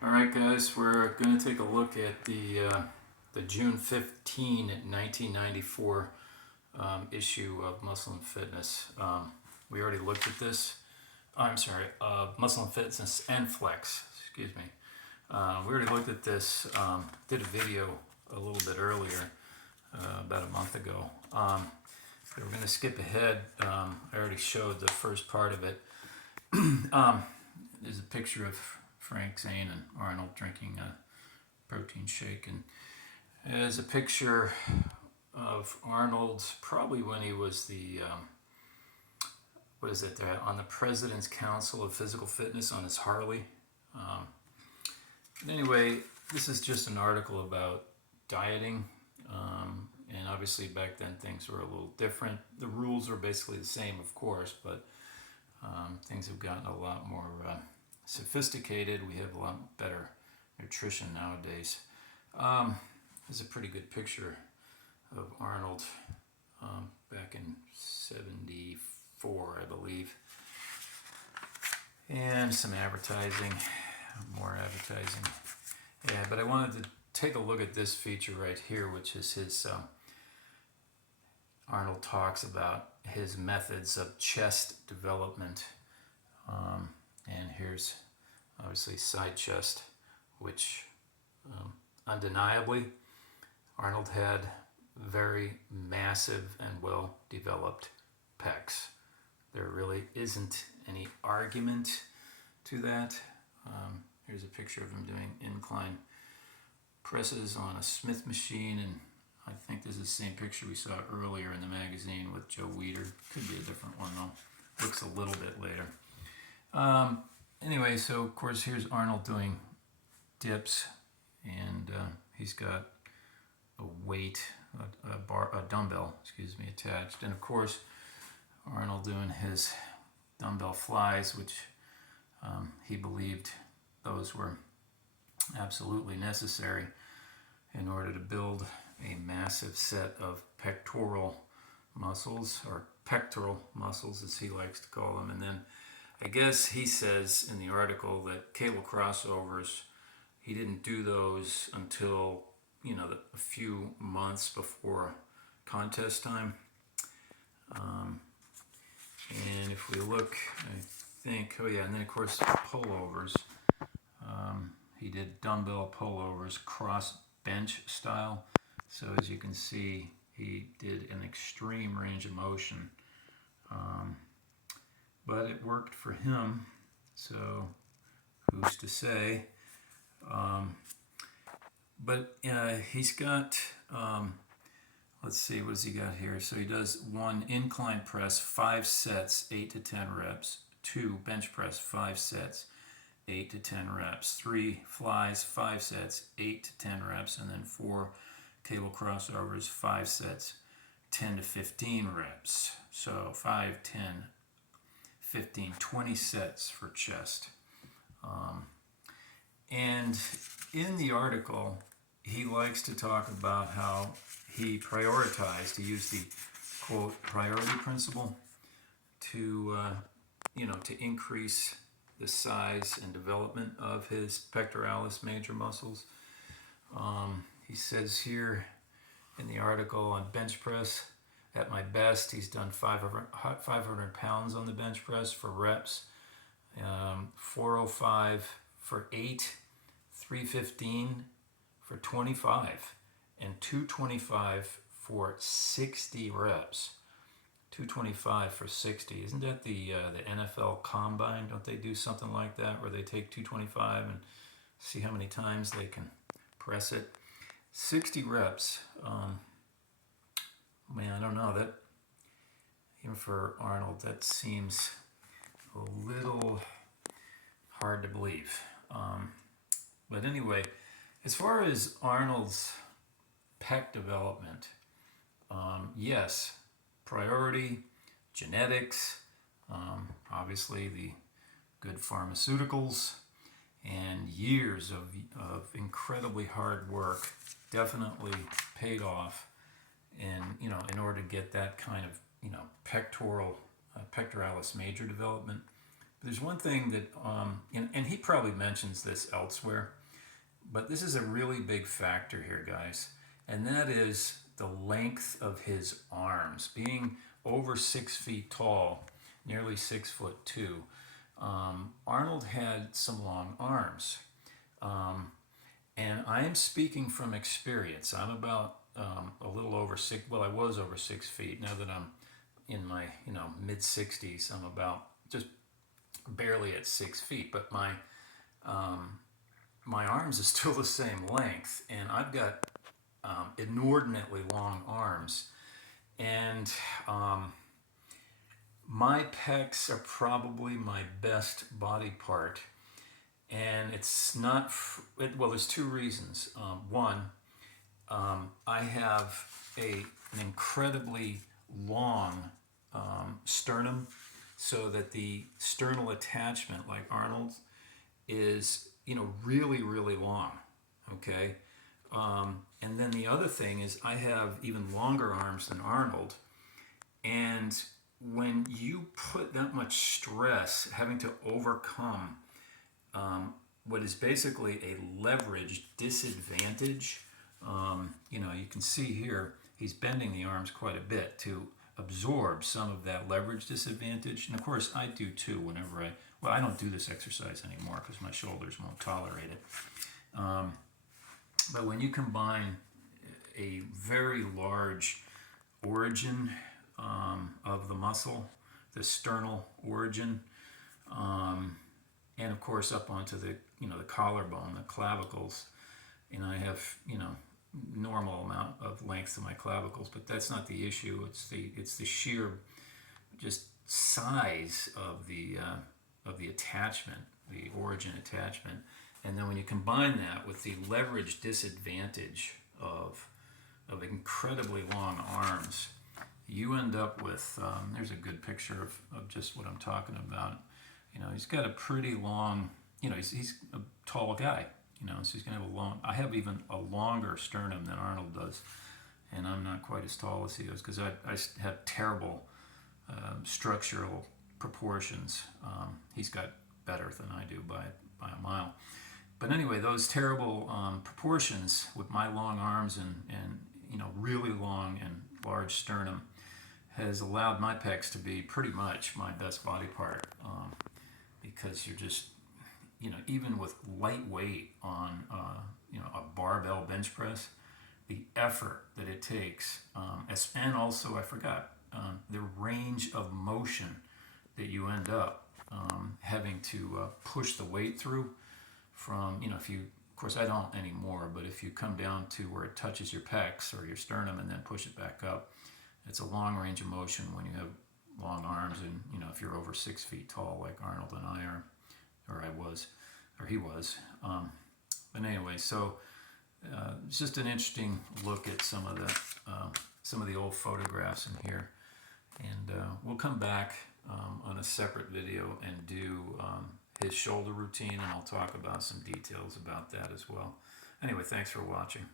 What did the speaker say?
All right, guys, we're going to take a look at the June 15, 1994 issue of Muscle and Fitness. We already looked at this. I'm sorry, Muscle and Fitness and Flex. Excuse me. We already looked at this. Did a video a little bit earlier, about a month ago. We're going to skip ahead. I already showed the first part of it. There's a picture of Frank Zane and Arnold drinking a protein shake, and there's a picture of Arnold probably when he was the what is it? On the President's Council of Physical Fitness on his Harley. But anyway, this is just an article about dieting, and obviously back then things were a little different. The rules are basically the same, of course, but things have gotten a lot more sophisticated. We have a lot better nutrition nowadays. There's a pretty good picture of Arnold back in '74, I believe. And some advertising, more advertising. Yeah, but I wanted to take a look at this feature right here, which is his Arnold talks about his methods of chest development. And here's obviously side chest, which undeniably Arnold had very massive and well developed pecs. There really isn't any argument to that. Here's a picture of him doing incline presses on a Smith machine, and I think this is the same picture we saw earlier in the magazine with Joe Weider. Could be a different one though. Looks a little bit later. Anyway, so of course here's Arnold doing dips, and he's got a weight, a dumbbell, attached, and of course Arnold doing his dumbbell flies, which he believed those were absolutely necessary in order to build a massive set of pectoral muscles, or pectoral muscles as he likes to call them. And then I guess he says in the article that cable crossovers, he didn't do those until a few months before contest time. And if we look, I think, and then of course pullovers. He did dumbbell pullovers, cross bench style. So as you can see, he did an extreme range of motion. But it worked for him, so who's to say? But he's got, let's see, what does he got here? So he does 1 incline press, 5 sets, 8 to 10 reps. 2 bench press, 5 sets, 8 to 10 reps. 3 flies, 5 sets, 8 to 10 reps. And then 4 cable crossovers, 5 sets, 10 to 15 reps. So 5, 10, 15, 20 sets for chest. And in the article, he likes to talk about how he prioritized, he used the quote priority principle to to increase the size and development of his pectoralis major muscles. He says here in the article on bench press, at my best, he's done 500 pounds on the bench press for reps, 405 for 8, 315 for 25, and 225 for 60 reps. 225 for 60. Isn't that the NFL Combine? Don't they do something like that where they take 225 and see how many times they can press it? 60 reps. Man, I don't know. That even for Arnold, that seems a little hard to believe. But anyway, as far as Arnold's pec development, yes, priority, genetics, obviously the good pharmaceuticals, and years of incredibly hard work definitely paid off in order to get that kind of pectoralis major development. There's one thing that, and he probably mentions this elsewhere, but this is a really big factor here, guys, and that is the length of his arms. Being over 6 feet tall, nearly 6'2", Arnold had some long arms. And I am speaking from experience. I'm about a little over six. Well, I was over 6 feet. Now that I'm in my mid 60s, I'm about just barely at 6 feet. But my arms are still the same length, and I've got inordinately long arms, and my pecs are probably my best body part. And it's not, well, there's two reasons. One, I have an incredibly long sternum, so that the sternal attachment, like Arnold, is, really, really long. Okay? And then the other thing is I have even longer arms than Arnold. And when you put that much stress having to overcome what is basically a leverage disadvantage, you can see here he's bending the arms quite a bit to absorb some of that leverage disadvantage. And of course I do too whenever I don't do this exercise anymore because my shoulders won't tolerate it. But when you combine a very large origin of the muscle, the sternal origin, and of course up onto the the collarbone, the clavicles, and I have normal amount of length to my clavicles, but that's not the issue. It's the sheer just size of the attachment, the origin attachment, and then when you combine that with the leverage disadvantage of incredibly long arms, you end up with there's a good picture of just what I'm talking about. He's got a pretty long, he's a tall guy, so he's going to have I have even a longer sternum than Arnold does, and I'm not quite as tall as he is because I have terrible structural proportions. He's got better than I do by a mile. But anyway, those terrible proportions with my long arms and really long and large sternum has allowed my pecs to be pretty much my best body part, because you're just, even with light weight on, a barbell bench press, the effort that it takes, and also I forgot, the range of motion that you end up having to push the weight through from, if you, of course I don't anymore, but if you come down to where it touches your pecs or your sternum and then push it back up, it's a long range of motion when you have long arms, and if you're over 6 feet tall like Arnold and I are, or I was, or he was. But anyway, so it's just an interesting look at some of the old photographs in here, and we'll come back on a separate video and do his shoulder routine, and I'll talk about some details about that as well. Anyway, thanks for watching.